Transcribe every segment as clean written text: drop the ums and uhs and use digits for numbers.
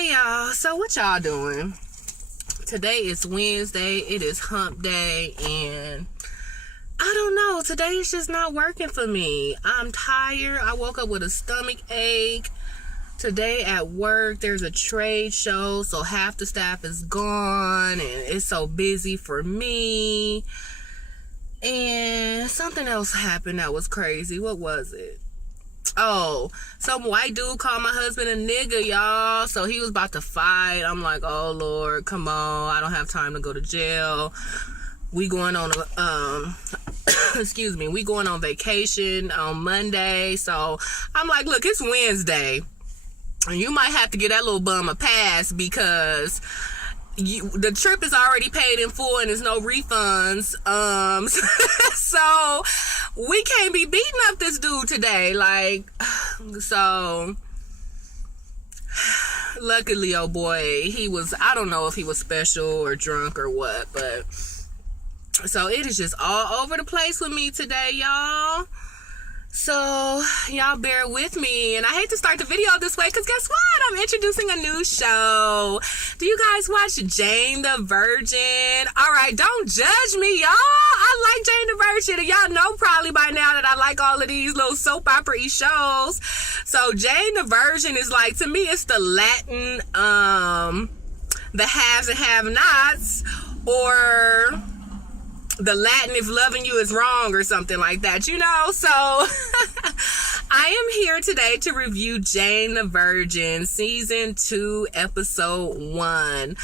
Hey y'all, so what y'all doing? Today is Wednesday, it is hump day, and I don't know, today is just not working for me. I'm tired. I woke up with a stomach ache. Today at work, there's a trade show, so half the staff is gone, and it's so busy for me. And something else happened that was crazy. What was it? Oh, some white dude called my husband a nigga, y'all. So he was about to fight. I'm like, oh Lord, come on. I don't have time to go to jail. We going on excuse me, we going on vacation on Monday. So I'm like, look, it's Wednesday. And you might have to get that little bum a pass because the trip is already paid in full and there's no refunds. So we can't be beating up this dude today. So luckily, oh boy, I don't know if he was special or drunk or what, but so it is just all over the place with me today, y'all. So y'all bear with me, and I hate to start the video this way because guess what? I'm introducing a new show. Do you guys watch Jane the Virgin? All right, don't judge me, y'all. I like Jane the Virgin, and y'all know probably by now that I like all of these little soap opera-y shows. So Jane the Virgin is like, to me, it's the Latin, the haves and have-nots, or the Latin if loving you is wrong or something like that, you know? So I am here today to review Jane the Virgin season 2 episode 1.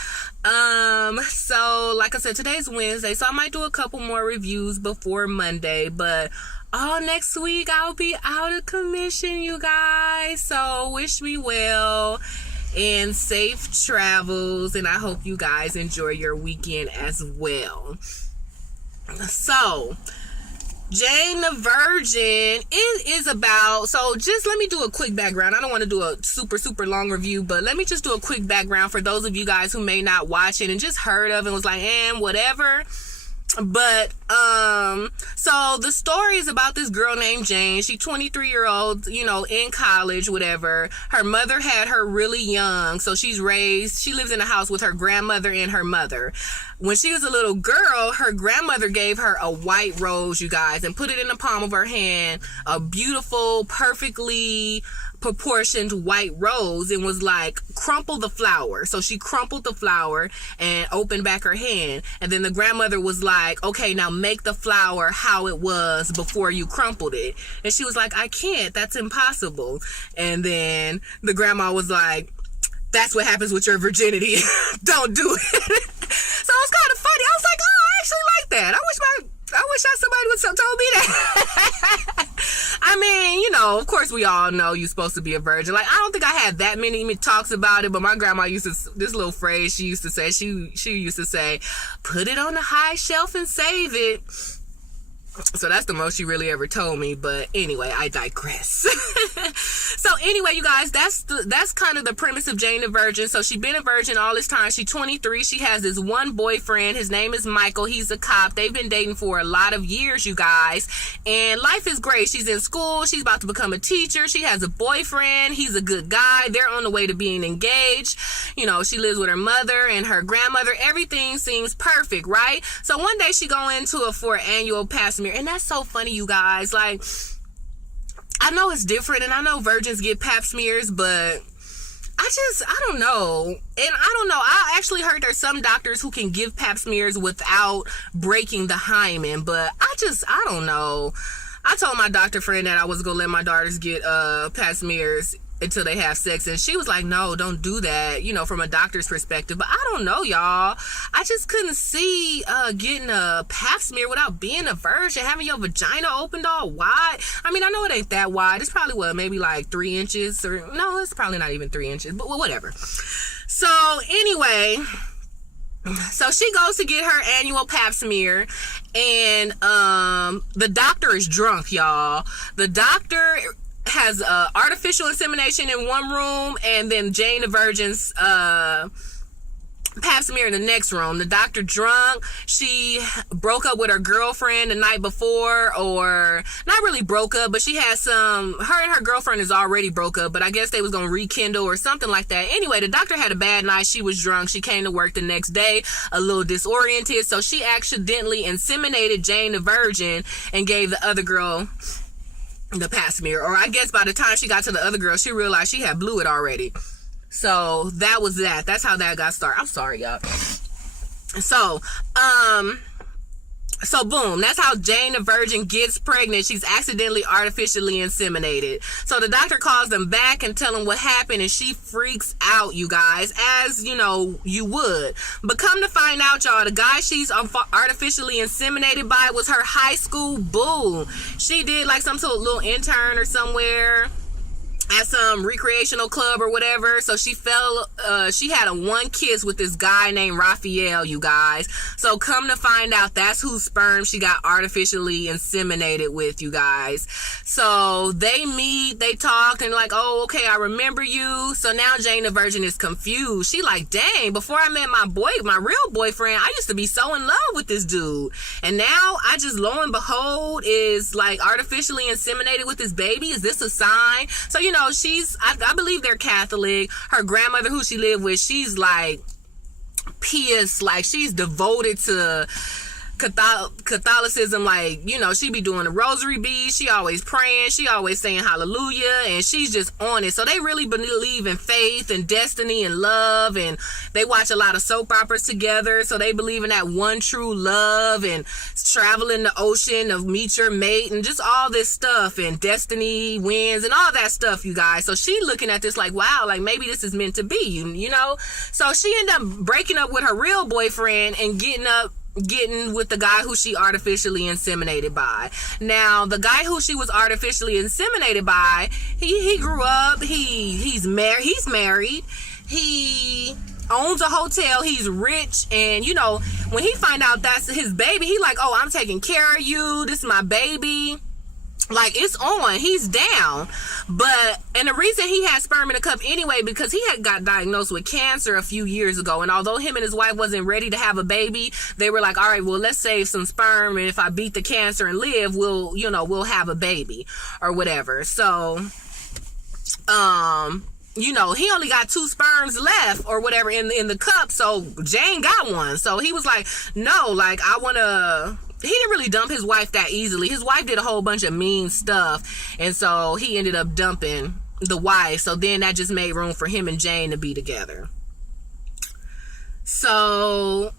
So like I said, today's Wednesday, so I might do a couple more reviews before Monday, but all next week I'll be out of commission, you guys. So wish me well and safe travels, and I hope you guys enjoy your weekend as well. So Jane the Virgin is about, so just let me do a quick background. I don't want to do a super long review, but let me just do a quick background for those of you guys who may not watch it and just heard of it and was like, whatever. But so the story is about this girl named Jane. She's 23-year-old, in college, whatever. Her mother had her really young, so she lives in a house with her grandmother and her mother. When she was a little girl, her grandmother gave her a white rose, you guys, and put it in the palm of her hand, a beautiful, perfectly proportioned white rose, and was like, crumple the flower. So she crumpled the flower and opened back her hand, and then the grandmother was like, okay, now make the flower how it was before you crumpled it. And she was like, I can't, that's impossible. And then the grandma was like, that's what happens with your virginity. Don't do it. So it's kind of funny. I was like, oh, I actually like that. I wish somebody would have told me that. I mean, of course we all know you're supposed to be a virgin. Like, I don't think I had that many talks about it, but my grandma this little phrase she used to say, she used to say, put it on the high shelf and save it. So that's the most she really ever told me, but anyway, I digress. So anyway, you guys, that's kind of the premise of Jane the Virgin. So she's been a virgin all this time. She's 23. She has this one boyfriend. His name is Michael. He's a cop. They've been dating for a lot of years, you guys, and life is great. She's in school. She's about to become a teacher. She has a boyfriend. He's a good guy. They're on the way to being engaged. She lives with her mother and her grandmother. Everything seems perfect, right? So one day she go into for an annual pap smear. And that's so funny, you guys. Like, I know it's different, and I know virgins get pap smears, but I don't know. And I don't know. I actually heard there's some doctors who can give pap smears without breaking the hymen, but I don't know. I told my doctor friend that I was going to let my daughters get pap smears until they have sex, and she was like, no, don't do that, from a doctor's perspective. But I don't know, y'all. I just couldn't see getting a pap smear without being a virgin, having your vagina opened all wide. I mean, I know it ain't that wide. It's probably maybe like 3 inches, or no, it's probably not even 3 inches, but whatever. So anyway, so she goes to get her annual pap smear, and the doctor is drunk, y'all. The doctor has artificial insemination in one room, and then Jane the Virgin's pap smear in the next room. The doctor drunk. She broke up with her girlfriend the night before, or not really broke up, but she had some, her and her girlfriend is already broke up, but I guess they was gonna rekindle or something like that. Anyway, the doctor had a bad night. She was drunk. She came to work the next day a little disoriented, so she accidentally inseminated Jane the Virgin and gave the other girl the pap smear. Or I guess by the time she got to the other girl, she realized she had blew it already. So that was that. That's how that got started. I'm sorry, y'all. So boom, that's how Jane the Virgin gets pregnant. She's accidentally artificially inseminated. So the doctor calls them back and tell them what happened, and she freaks out, you guys, as you know you would. But come to find out, y'all, the guy she's artificially inseminated by was her high school boo. She did like some sort of little intern or somewhere at some recreational club or whatever. So she had a one kiss with this guy named Raphael, you guys. So come to find out, that's whose sperm she got artificially inseminated with, you guys. So they meet, they talked, and like, oh, okay, I remember you. So now Jane the Virgin is confused. She like, dang, before I met my real boyfriend, I used to be so in love with this dude. And now I just, lo and behold, is like artificially inseminated with this baby. Is this a sign? So, you know, I believe they're Catholic. Her grandmother, who she lived with, she's like pious, like she's devoted to Catholicism. Like, you know, she be doing the rosary beads, she always praying, she always saying hallelujah, and she's just on it. So they really believe in faith and destiny and love, and they watch a lot of soap operas together. So they believe in that one true love and traveling the ocean of meet your mate and just all this stuff, and destiny wins and all that stuff, you guys. So she looking at this like, wow, like maybe this is meant to be, you know. So she ended up breaking up with her real boyfriend and getting with the guy who she artificially inseminated by. Now, the guy who she was artificially inseminated by, he grew up, he's married, he owns a hotel, he's rich, and you know, when he find out that's his baby, he like, oh, I'm taking care of you, this is my baby. Like, it's on, he's down. And the reason he had sperm in a cup anyway, because he had got diagnosed with cancer a few years ago, and although him and his wife wasn't ready to have a baby, they were like, all right, well, let's save some sperm, and if I beat the cancer and live, we'll have a baby or whatever. So you know, he only got 2 sperms left or whatever in the cup, so Jane got one. So he was like, no, like, he didn't really dump his wife that easily. His wife did a whole bunch of mean stuff, and so he ended up dumping the wife. So then that just made room for him and Jane to be together. So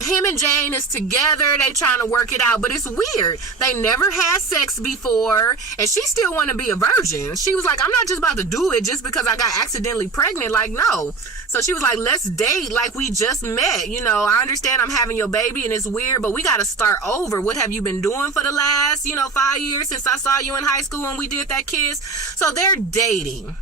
him and Jane is together, they trying to work it out, but it's weird. They never had sex before, and she still want to be a virgin. She was like, I'm not just about to do it just because I got accidentally pregnant. Like, no. So she was like, let's date like we just met. You know, I understand I'm having your baby and it's weird, but we got to start over. What have you been doing for the last, 5 years since I saw you in high school and we did that kiss? So they're dating.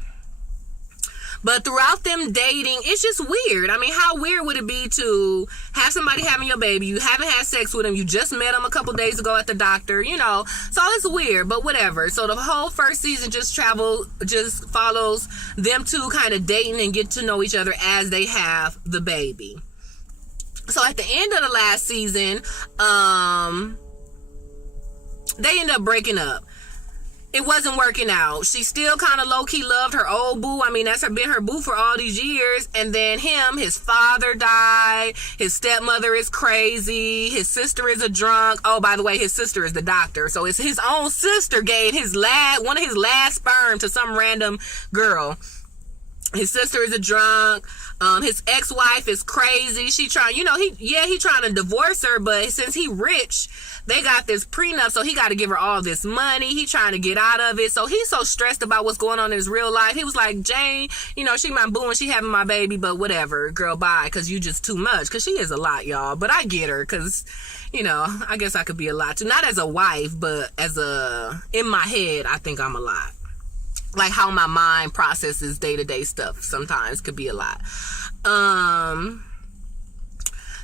But throughout them dating, it's just weird. I mean, how weird would it be to have somebody having your baby, you haven't had sex with them, you just met them a couple days ago at the doctor, So it's weird, but whatever. So the whole first season just follows them two kind of dating and get to know each other as they have the baby. So at the end of the last season, they end up breaking up. It wasn't working out. She still kind of low-key loved her old boo. I mean, that's been her boo for all these years. And then his father died. His stepmother is crazy. His sister is a drunk. Oh, by the way, his sister is the doctor. So it's his own sister gave one of his last sperm to some random girl. His sister is a drunk. His ex-wife is crazy. She trying, he trying to divorce her, but since he rich, they got this prenup, so he got to give her all this money. He trying to get out of it. So he's so stressed about what's going on in his real life. He was like, Jane, she my boo and she having my baby, but whatever, girl, bye, because you just too much. Because she is a lot, y'all. But I get her, because, I guess I could be a lot too. Not as a wife, but in my head, I think I'm a lot. Like how my mind processes day-to-day stuff sometimes could be a lot.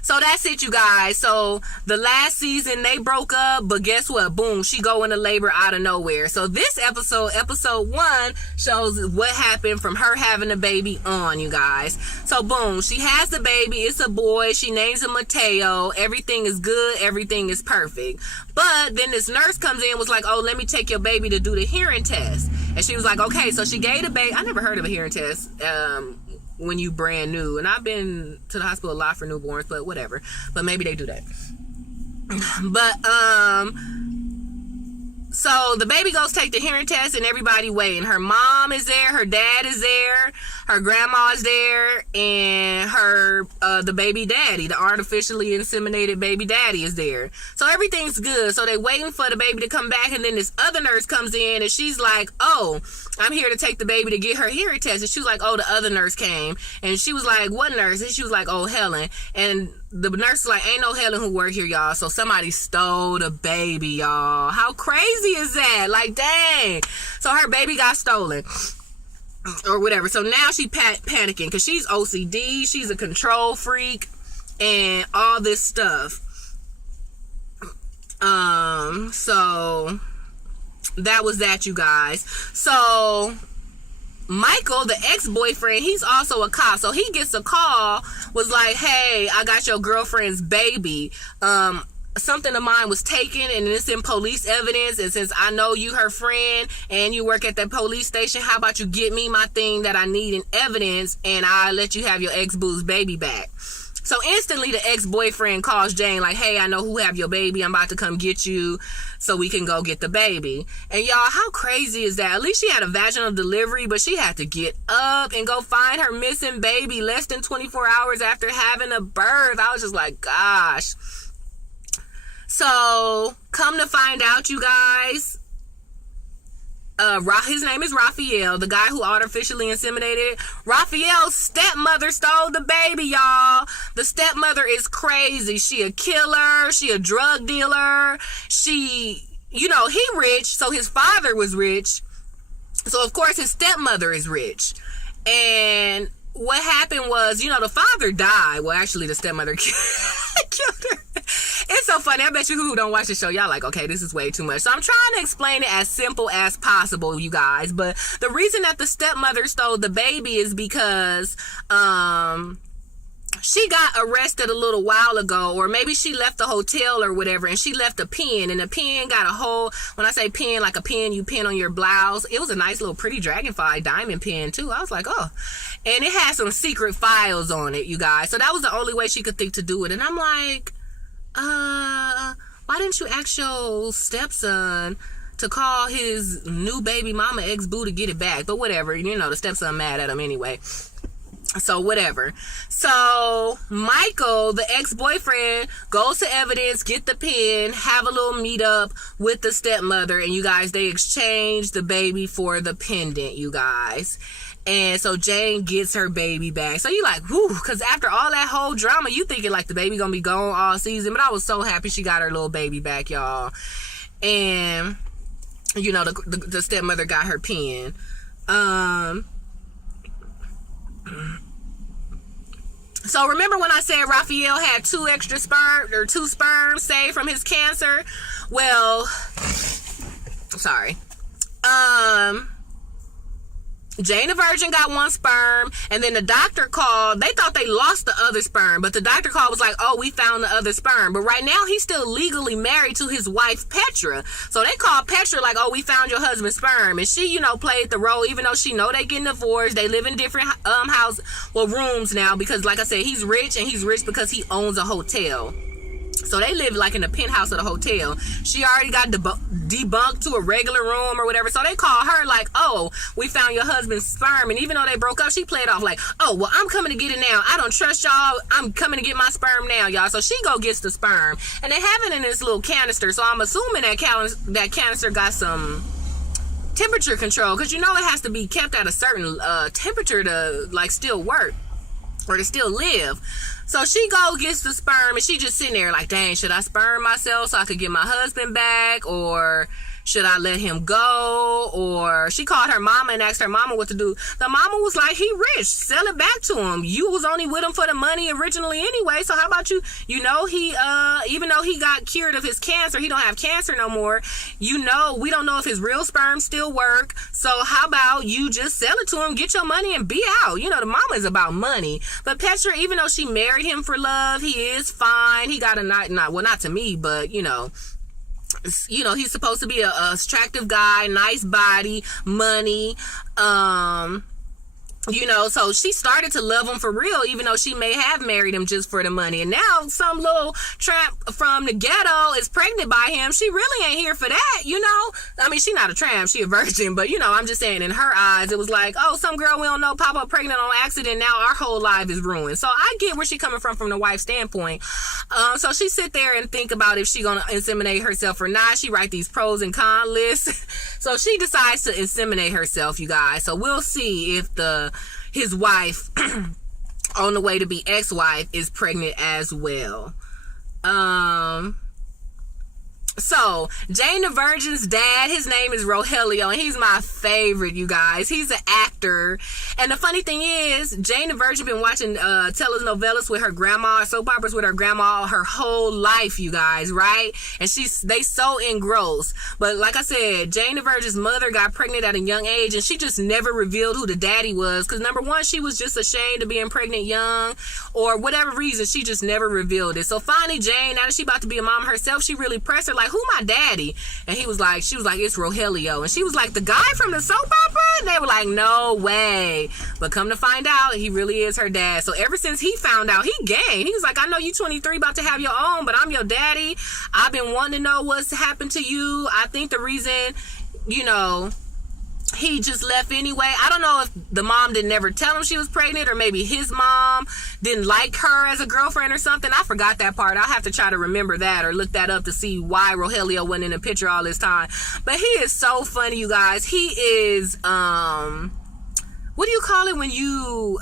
So that's it, you guys. So the last season they broke up, but guess what? Boom, she go into labor out of nowhere. So this episode 1, shows what happened from her having a baby on, you guys. So boom, she has the baby. It's a boy. She names him Mateo. Everything is good. Everything is perfect. But then this nurse comes in, was like, oh, let me take your baby to do the hearing test. And she was like, okay. So she gave the baby. I never heard of a hearing test. When you brand new, and I've been to the hospital a lot for newborns, but whatever, but maybe they do that. But so the baby goes take the hearing test, and everybody waiting. Her mom is there, her dad is there, her grandma's there, and her the baby daddy, the artificially inseminated baby daddy, is there. So everything's good. So they waiting for the baby to come back, and then this other nurse comes in, and she's like, oh, I'm here to take the baby to get her hearing test. And she was like, oh, the other nurse came. And she was like, what nurse? And she was like, oh, Helen. And the nurse was like, ain't no Helen who work here, y'all. So somebody stole the baby, y'all. How crazy is that? Like, dang. So her baby got stolen or whatever. So now she panicking because she's OCD. She's a control freak and all this stuff. So that was that, you guys. So Michael, the ex-boyfriend, he's also a cop. So he gets a call, was like, hey, I got your girlfriend's baby. Something of mine was taken, and it's in police evidence. And since I know you her friend and you work at that police station, how about you get me my thing that I need in evidence, and I'll let you have your ex-boo's baby back. So instantly the ex-boyfriend calls Jane like, hey, I know who have your baby. I'm about to come get you so we can go get the baby. And y'all, how crazy is that? At least she had a vaginal delivery, but she had to get up and go find her missing baby less than 24 hours after having a birth. I was just like, gosh. So come to find out, you guys, his name is Raphael, the guy who artificially inseminated. Raphael's stepmother stole the baby, y'all. The stepmother is crazy. She a killer. She a drug dealer. She, he rich, so his father was rich. So, of course, his stepmother is rich. And what happened was, the father died. Well, actually, the stepmother killed her. It's so funny. I bet you who don't watch the show, y'all like, okay, this is way too much. So I'm trying to explain it as simple as possible, you guys. But the reason that the stepmother stole the baby is because she got arrested a little while ago, or maybe she left the hotel or whatever, and she left a pen, and the pen got a hole. When I say pen, like a pen you pin on your blouse, it was a nice little pretty dragonfly diamond pen too. I was like, oh. And it had some secret files on it, you guys. So that was the only way she could think to do it. And I'm like, why didn't you ask your stepson to call his new baby mama ex-boo to get it back? But whatever, the stepson mad at him anyway. So whatever. So Michael, the ex-boyfriend, goes to evidence, get the pen, have a little meetup with the stepmother, and you guys, they exchange the baby for the pendant, you guys. And so Jane gets her baby back. So you like, whew, because after all that whole drama, you thinking like the baby gonna be gone all season. But I was so happy she got her little baby back, y'all. And, the stepmother got her pen. So remember when I said Raphael had 2 sperms saved from his cancer? Well, sorry. Jane the Virgin got 1 sperm, and then the doctor called. They thought they lost the other sperm, but the doctor called, was like, oh, we found the other sperm. But right now he's still legally married to his wife Petra. So they called Petra like, oh, we found your husband's sperm. And she, played the role, even though she know they getting divorced. They live in different rooms now, because like I said, he's rich, and he's rich because he owns a hotel. So they live like in the penthouse of the hotel. She already got debunked to a regular room or whatever. So they call her like, oh, we found your husband's sperm. And even though they broke up, she played off like, oh, well, I'm coming to get it now. I don't trust y'all. I'm coming to get my sperm now, y'all. So she go gets the sperm. And they have it in this little canister. So I'm assuming that canister got some temperature control. Because it has to be kept at a certain temperature to still work or to still live. So she gets the sperm, and she just sitting there like, dang, should I sperm myself so I could get my husband back? Or should I let him go? Or she called her mama and asked her mama what to do. The mama was like, he rich, sell it back to him. You was only with him for the money originally anyway, so how about you, you know, he even though he got cured of his cancer, he don't have cancer no more, you know, we don't know if his real sperm still work, so how about you just sell it to him, get your money and be out. You know, the mama is about money. But Petra, even though she married him for love, he is fine. He got a not to me, but you know, he's supposed to be a attractive guy, nice body, money, you know, so she started to love him for real, even though she may have married him just for the money. And now some little tramp from the ghetto is pregnant by him. She really ain't here for that, you know. I mean, she not a tramp, she a virgin, but you know, I'm just saying, in her eyes, it was like, oh, some girl we don't know pop up pregnant on accident, now our whole life is ruined. So I get where she coming from the wife's standpoint. So she sit there and think about if she gonna inseminate herself or not. She write these pros and cons lists. So she decides to inseminate herself, you guys. So we'll see if his wife on the way to be ex-wife is pregnant as well. So Jane the Virgin's dad, his name is Rogelio, and he's my favorite, you guys. He's an actor, and the funny thing is, Jane the Virgin been watching telenovelas with her grandma, soap operas with her grandma her whole life, you guys, right? And they so engrossed. But like I said, Jane the Virgin's mother got pregnant at a young age, and she just never revealed who the daddy was, because number one, she was just ashamed of being pregnant young, or whatever reason, she just never revealed it. So finally, Jane, now that she about to be a mom herself, she really pressed her like, who my daddy? And she was like, it's Rogelio. And she was like, the guy from the soap opera? And they were like, no way. But come to find out, he really is her dad. So ever since he found out, he gained. He was like, I know you 23 about to have your own, but I'm your daddy. I've been wanting to know what's happened to you. I think the reason, you know, he just left anyway. I don't know if the mom didn't ever tell him she was pregnant, or maybe his mom didn't like her as a girlfriend or something. I forgot that part. I'll have to try to remember that or look that up to see why Rogelio wasn't in the picture all this time. But he is so funny, you guys. He is what do you call it when you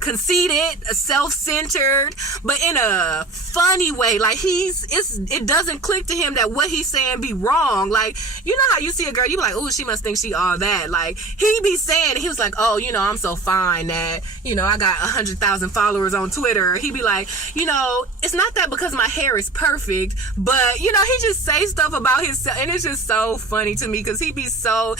conceited, self-centered, but in a funny way? Like it doesn't click to him that what he's saying be wrong. Like, you know how you see a girl, you be like, oh, she must think she all that. Like, he be saying, he was like, oh, you know, I'm so fine that, you know, I got 100,000 followers on Twitter. He be like, you know, it's not that because my hair is perfect, but you know, he just say stuff about himself, and it's just so funny to me because he be so,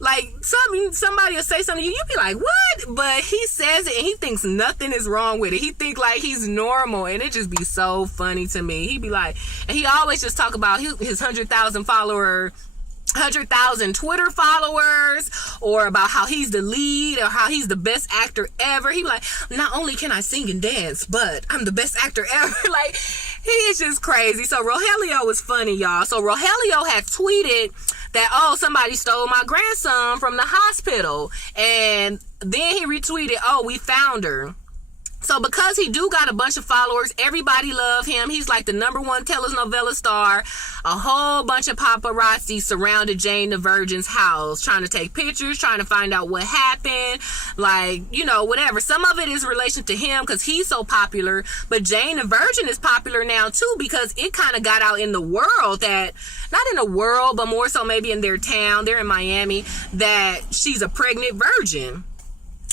like, somebody will say something, you be like, what? But he says it and he thinks nothing is wrong with it. He think like he's normal, and it just be so funny to me. He be like, and he always just talk about his 100,000 Twitter followers, or about how he's the lead, or how he's the best actor ever. He be like, not only can I sing and dance, but I'm the best actor ever. Like, he is just crazy. So Rogelio is funny, y'all. So Rogelio had tweeted that, oh, somebody stole my grandson from the hospital, and then he retweeted, oh, we found her. So because he do got a bunch of followers, everybody love him. He's like the #1 telenovela star. A whole bunch of paparazzi surrounded Jane the Virgin's house, trying to take pictures, trying to find out what happened. Like, you know, whatever. Some of it is relation to him because he's so popular. But Jane the Virgin is popular now too, because it kind of got out in the world that, not in the world, but more so maybe in their town, they're in Miami, that she's a pregnant virgin.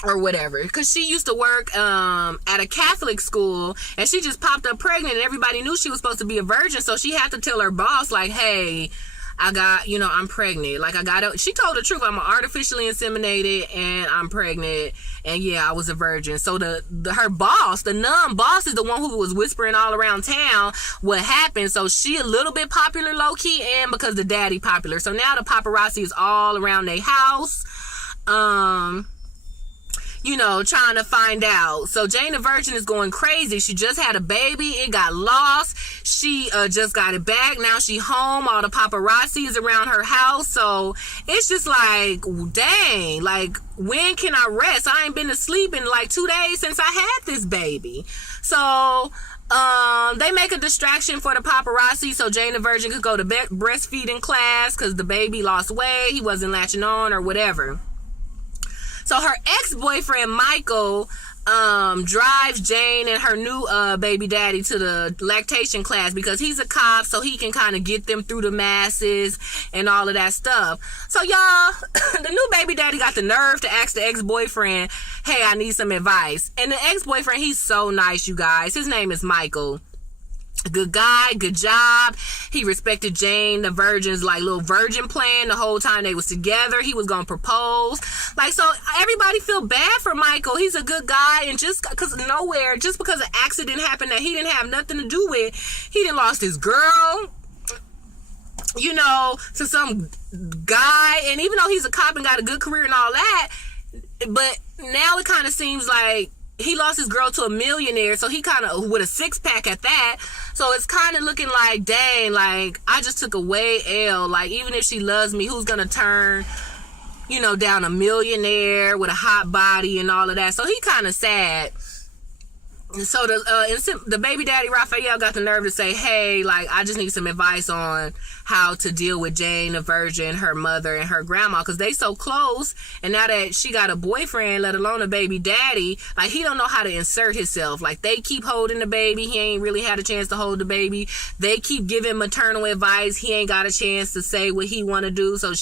Or whatever, because she used to work at a Catholic school, and she just popped up pregnant, and everybody knew she was supposed to be a virgin, so she had to tell her boss, like, hey, I got, you know, I'm pregnant. Like, she told the truth. I'm artificially inseminated, and I'm pregnant, and yeah, I was a virgin. So her boss, the nun boss, is the one who was whispering all around town what happened. So she a little bit popular low-key, and because the daddy popular. So now the paparazzi is all around their house. You know, trying to find out. So Jane the Virgin is going crazy. She just had a baby. It got lost. She just got it back. Now she home. All the paparazzi is around her house. So it's just like, dang, like, when can I rest? I ain't been to sleep in like 2 days since I had this baby. So they make a distraction for the paparazzi so Jane the Virgin could go to breastfeeding class because the baby lost weight. He wasn't latching on or whatever. So her ex-boyfriend, Michael, drives Jane and her new baby daddy to the lactation class because he's a cop, so he can kind of get them through the masses and all of that stuff. So y'all, the new baby daddy got the nerve to ask the ex-boyfriend, hey, I need some advice. And the ex-boyfriend, he's so nice, you guys. His name is Michael. Good guy, good job. He respected Jane the Virgin's like little virgin plan the whole time they was together. He was gonna propose. Like, so everybody feel bad for Michael. He's a good guy, and just because an accident happened that he didn't have nothing to do with, he done lost his girl, you know, to some guy. And even though he's a cop and got a good career and all that, but now it kind of seems like he lost his girl to a millionaire, so he kind of with a six-pack at that. So it's kind of looking like, dang, like I just took away L. Like, even if she loves me, who's gonna turn, you know, down a millionaire with a hot body and all of that? So he kind of sad. So the baby daddy Raphael got the nerve to say, hey, like, I just need some advice on how to deal with Jane the Virgin, her mother, and her grandma, because they so close. And now that she got a boyfriend, let alone a baby daddy, like, he don't know how to insert himself. Like, they keep holding the baby. He ain't really had a chance to hold the baby. They keep giving maternal advice. He ain't got a chance to say what he want to do. So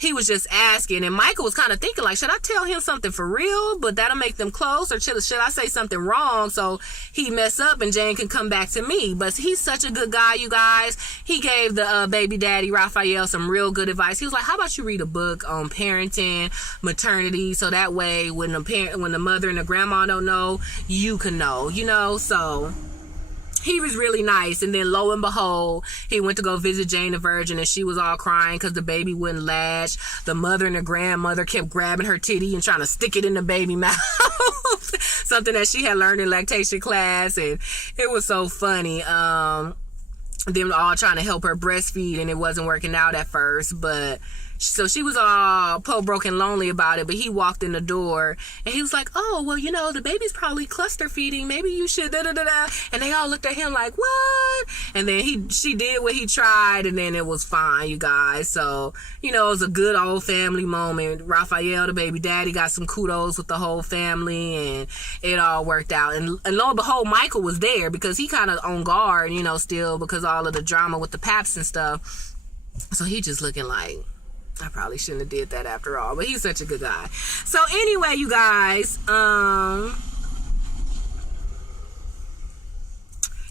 he was just asking, and Michael was kind of thinking, like, should I tell him something for real, but that'll make them close, or should I say something wrong so he mess up and Jane can come back to me? But he's such a good guy, you guys. He gave the baby daddy Raphael some real good advice. He was like, how about you read a book on parenting, maternity, so that way when the mother and the grandma don't know, you can know, you know? So he was really nice. And then lo and behold, he went to go visit Jane the Virgin, and she was all crying because the baby wouldn't latch. The mother and the grandmother kept grabbing her titty and trying to stick it in the baby mouth. Something that she had learned in lactation class, and it was so funny. Them all trying to help her breastfeed, and it wasn't working out at first, but so she was all broken lonely about it. But he walked in the door and he was like, oh, well, you know, the baby's probably cluster feeding, maybe you should da-da-da-da. And they all looked at him like, what? And then she did what he tried, and then it was fine, you guys. So, you know, it was a good old family moment. Raphael, the baby daddy, got some kudos with the whole family, and it all worked out. And lo and behold, Michael was there because he kind of on guard, you know, still, because all of the drama with the paps and stuff. So he just looking like, I probably shouldn't have did that after all, but he's such a good guy. So anyway, you guys,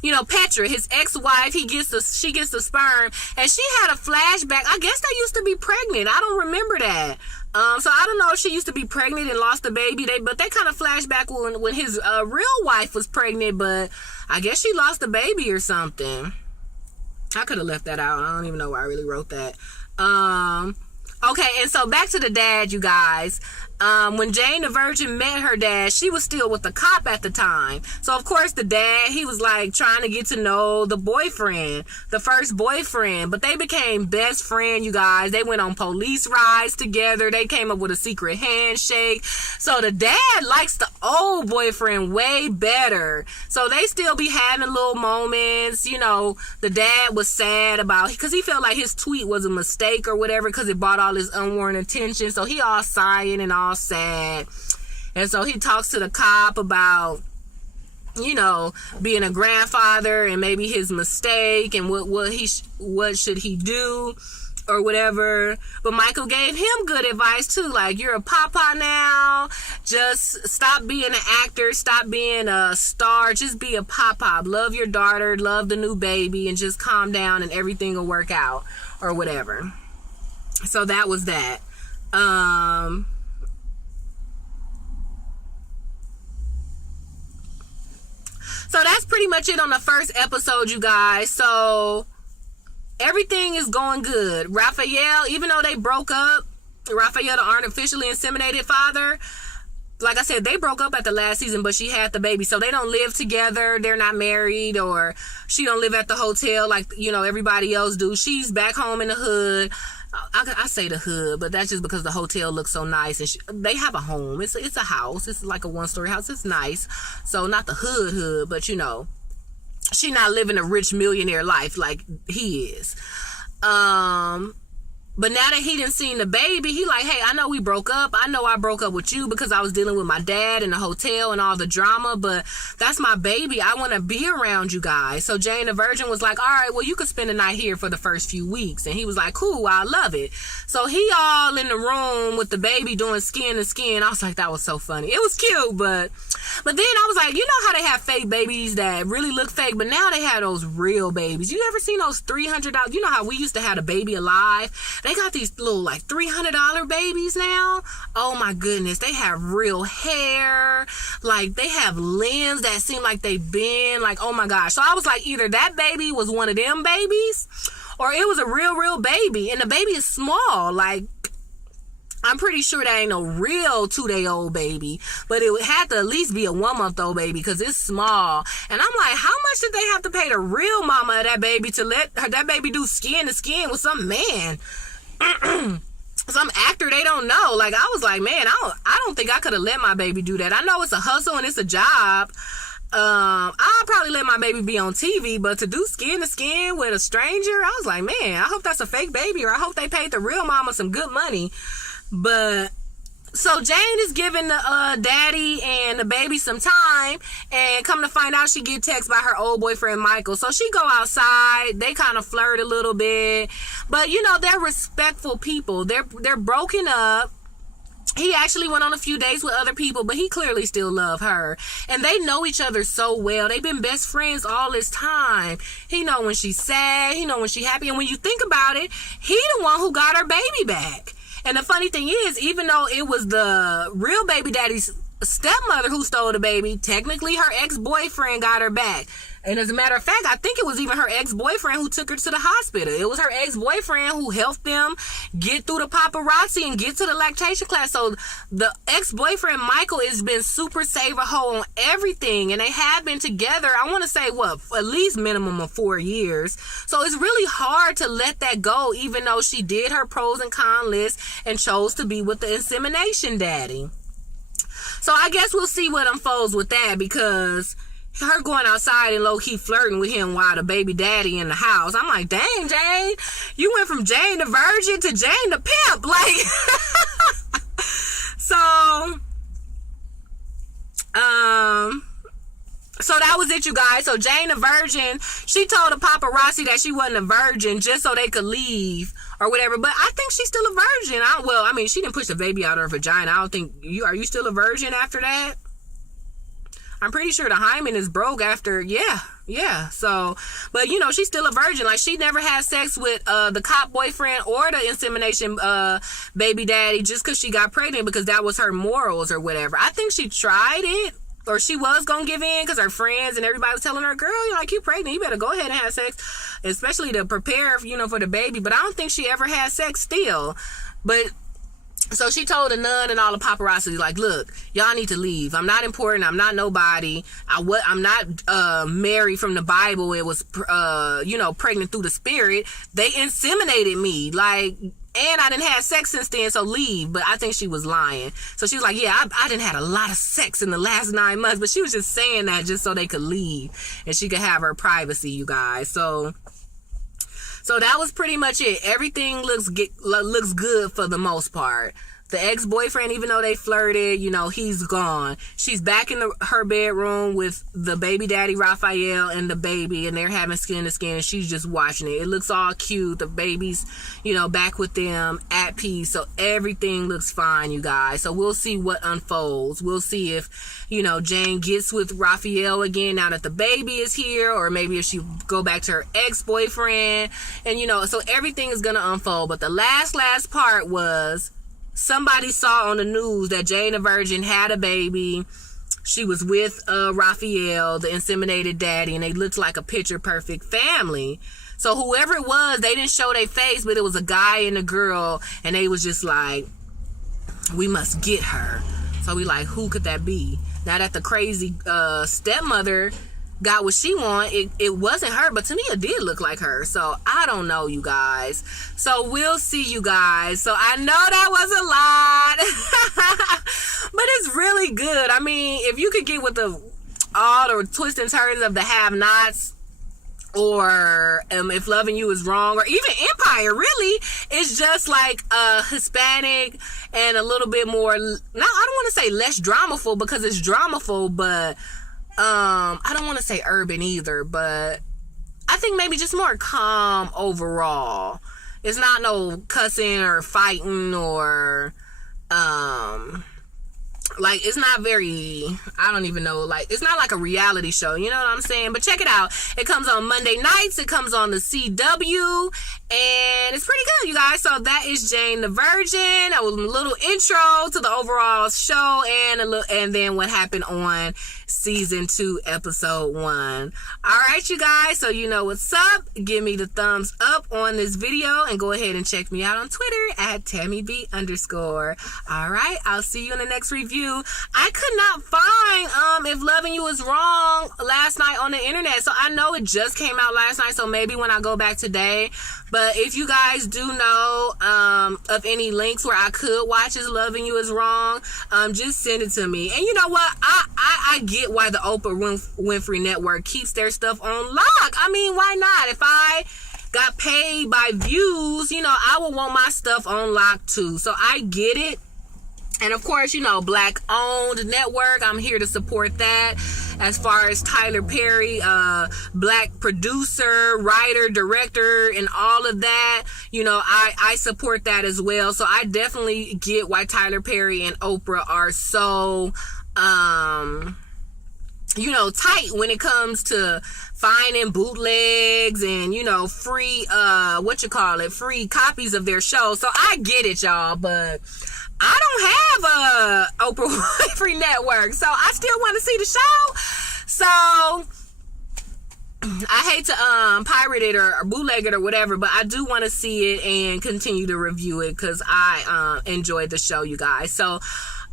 you know, Petra, his ex-wife, she gets the sperm, and she had a flashback. I guess they used to be pregnant. I don't remember that. So I don't know if she used to be pregnant and lost the baby. But they kind of flashed back when his real wife was pregnant, but I guess she lost the baby or something. I could have left that out. I don't even know why I really wrote that. Okay, and so back to the dad, you guys. When Jane the Virgin met her dad, she was still with the cop at the time. So, of course, the dad, he was, like, trying to get to know the boyfriend, the first boyfriend. But they became best friends, you guys. They went on police rides together. They came up with a secret handshake. So, the dad likes the old boyfriend way better. So, they still be having little moments. You know, the dad was sad about, because he felt like his tweet was a mistake or whatever, because it brought all his unwarranted attention. So, he all sighing and all sad. And so he talks to the cop about, you know, being a grandfather and maybe his mistake and what should he do or whatever. But Michael gave him good advice too, like, you're a papa now, just stop being an actor, stop being a star, just be a papa, love your daughter, love the new baby, and just calm down and everything will work out or whatever. So that was that. So that's pretty much it on the first episode, you guys. So everything is going good. Raphael, even though they broke up, Raphael, the artificially inseminated father, like I said, they broke up at the last season, but she had the baby. So they don't live together. They're not married, or she don't live at the hotel like, you know, everybody else do. She's back home in the hood. I say the hood, but that's just because the hotel looks so nice, and they have a home. It's a house. It's like a one-story house. It's nice. So not the hood, but you know, she not living a rich millionaire life like he is. But now that he done seen the baby, he like, hey, I know we broke up. I know I broke up with you because I was dealing with my dad in the hotel and all the drama, but that's my baby. I want to be around you guys. So Jane the Virgin was like, all right, well, you could spend the night here for the first few weeks. And he was like, cool, I love it. So he all in the room with the baby doing skin to skin. I was like, that was so funny. It was cute, but then I was like, you know how they have fake babies that really look fake, but now they have those real babies. You ever seen those $300? You know how we used to have a baby alive? They got these little like $300 babies now. Oh my goodness. They have real hair. Like they have limbs that seem like they bend. Like, oh my gosh. So I was like, either that baby was one of them babies or it was a real baby. And the baby is small. Like, I'm pretty sure that ain't no real 2-day-old baby, but it had to at least be a 1-month-old baby because it's small. And I'm like, how much did they have to pay the real mama of that baby to let that baby do skin to skin with some man? Some actor they don't know. Like, I was like, man, I don't think I could have let my baby do that. I know it's a hustle and it's a job. I'll probably let my baby be on TV, but to do skin to skin with a stranger, I was like, man, I hope that's a fake baby, or I hope they paid the real mama some good money. But so Jane is giving the daddy and the baby some time, and come to find out she get text by her old boyfriend Michael. So she go outside, they kind of flirt a little bit, but you know, they're respectful people. They're broken up. He actually went on a few dates with other people, but he clearly still loved her. And they know each other so well. They've been best friends all this time. He know when she's sad, he know when she's happy, and when you think about it, he the one who got her baby back. And the funny thing is, even though it was the real baby daddy's stepmother who stole the baby, technically her ex-boyfriend got her back. And as a matter of fact, I think it was even her ex-boyfriend who took her to the hospital. It was her ex-boyfriend who helped them get through the paparazzi and get to the lactation class. So the ex-boyfriend, Michael, has been super save-a-hoe on everything. And they have been together, I want to say, at least minimum of 4 years. So it's really hard to let that go, even though she did her pros and cons list and chose to be with the insemination daddy. So I guess we'll see what unfolds with that, because her going outside and low-key flirting with him while the baby daddy in the house. I'm like, dang, Jane, you went from Jane the Virgin to Jane the Pimp. Like, so that was it, you guys. So Jane the Virgin, she told the paparazzi that she wasn't a virgin just so they could leave or whatever. But I think she's still a virgin. I mean, she didn't push the baby out of her vagina. I don't think are you still a virgin after that? I'm pretty sure the hymen is broke after, yeah. So, but you know, she's still a virgin. Like, she never had sex with the cop boyfriend or the insemination baby daddy just because she got pregnant, because that was her morals or whatever. I think she tried it, or she was gonna give in because her friends and everybody was telling her, girl, you pregnant, you better go ahead and have sex, especially to prepare, for the baby. But I don't think she ever had sex still. But so she told the nun and all the paparazzi, like, look, y'all need to leave. I'm not important. I'm not nobody. I'm not Mary from the Bible. It was, pregnant through the spirit. They inseminated me. Like, and I didn't have sex since then, so leave. But I think she was lying. So she was like, yeah, I didn't had a lot of sex in the last 9 months. But she was just saying that just so they could leave and she could have her privacy, you guys. So that was pretty much it. Everything looks good for the most part. The ex-boyfriend, even though they flirted, he's gone. She's back in her bedroom with the baby daddy, Raphael, and the baby, and they're having skin to skin, and she's just watching it. It looks all cute. The baby's, back with them at peace. So everything looks fine, you guys. So we'll see what unfolds. We'll see if, Jane gets with Raphael again now that the baby is here, or maybe if she go back to her ex-boyfriend. And, so everything is going to unfold. But the last part was, somebody saw on the news that Jane the Virgin had a baby. She was with Raphael, the inseminated daddy, and they looked like a picture-perfect family. So whoever it was, they didn't show their face, but it was a guy and a girl, and they was just like, we must get her. So we like, who could that be? Now that the crazy stepmother got what she wanted, it wasn't her, but to me it did look like her. So I don't know, you guys. So we'll see, you guys. So I know that was a lot but it's really good. I mean, if you could get with all the twists and turns of the have-nots, or if Loving You is wrong, or even vampire. Really, it's just like Hispanic and a little bit more. I don't want to say less dramaful because it's dramaful, but I don't want to say urban either. But I think maybe just more calm overall. It's not no cussing or fighting or like, it's not very, I don't even know, like, it's not like a reality show, you know what I'm saying? But check it out. It comes on Monday nights. It comes on the CW, and it's pretty good, you guys. So that is Jane the Virgin. A little intro to the overall show, and then what happened on season 2, episode 1. All right, you guys. So you know what's up. Give me the thumbs up on this video, and go ahead and check me out on Twitter at TammyB_. All right, I'll see you in the next review. I could not find If Loving You Is Wrong last night on the internet, so I know it just came out last night, so maybe when I go back today. But if you guys do know of any links where I could watch Is Loving You Is Wrong, just send it to me. And you know what, I get why the Oprah Winfrey Network keeps their stuff on lock. I mean, why not? If I got paid by views, you know, I would want my stuff on lock too. So I get it. And of course, you know, black owned network, I'm here to support that. As far as Tyler Perry, black producer, writer, director, and all of that, you know, I support that as well. So I definitely get why Tyler Perry and Oprah are so you know, tight when it comes to finding bootlegs and, you know, free free copies of their show. So I get it, y'all, but I don't have a Oprah Winfrey Network, so I still want to see the show. So I hate to pirate it or bootleg it or whatever, but I do want to see it and continue to review it because I enjoyed the show, you guys. So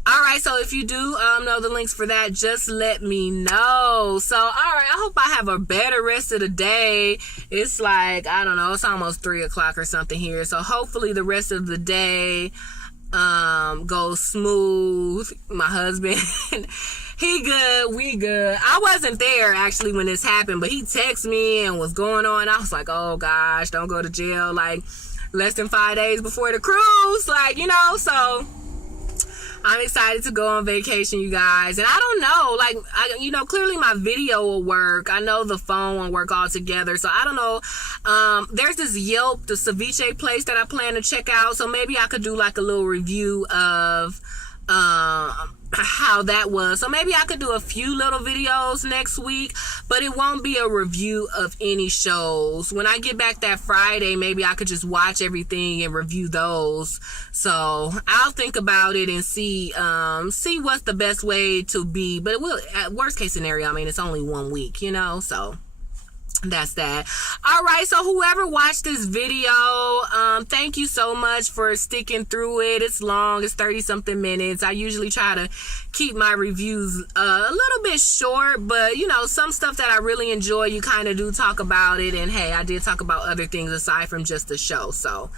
all right, so if you do know the links for that, just let me know. So, all right, I hope I have a better rest of the day. It's like, I don't know, it's almost 3 o'clock or something here. So hopefully the rest of the day goes smooth. My husband, he good, we good. I wasn't there actually when this happened, but he texted me and was going on. I was like, oh gosh, don't go to jail like less than 5 days before the cruise. Like, you know, so I'm excited to go on vacation, you guys. And I don't know, like, you know, clearly my video will work. I know the phone won't work altogether. So I don't know. There's this Yelp, the ceviche place that I plan to check out. So maybe I could do like a little review of how that was. So maybe I could do a few little videos next week, but it won't be a review of any shows. When I get back that Friday, maybe I could just watch everything and review those. So I'll think about it and see what's the best way to be. But it will, at worst case scenario, I mean, it's only 1 week, you know, so that's that. All right, so whoever watched this video, thank you so much for sticking through it. It's long, it's 30 something minutes. I usually try to keep my reviews a little bit short, but you know, some stuff that I really enjoy, you kind of do talk about it. And hey, I did talk about other things aside from just the show, so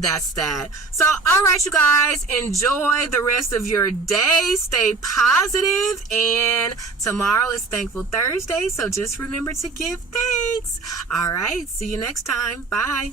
that's that. So all right, you guys, enjoy the rest of your day, stay positive, and tomorrow is Thankful Thursday, so just remember to give thanks. All right, see you next time. Bye.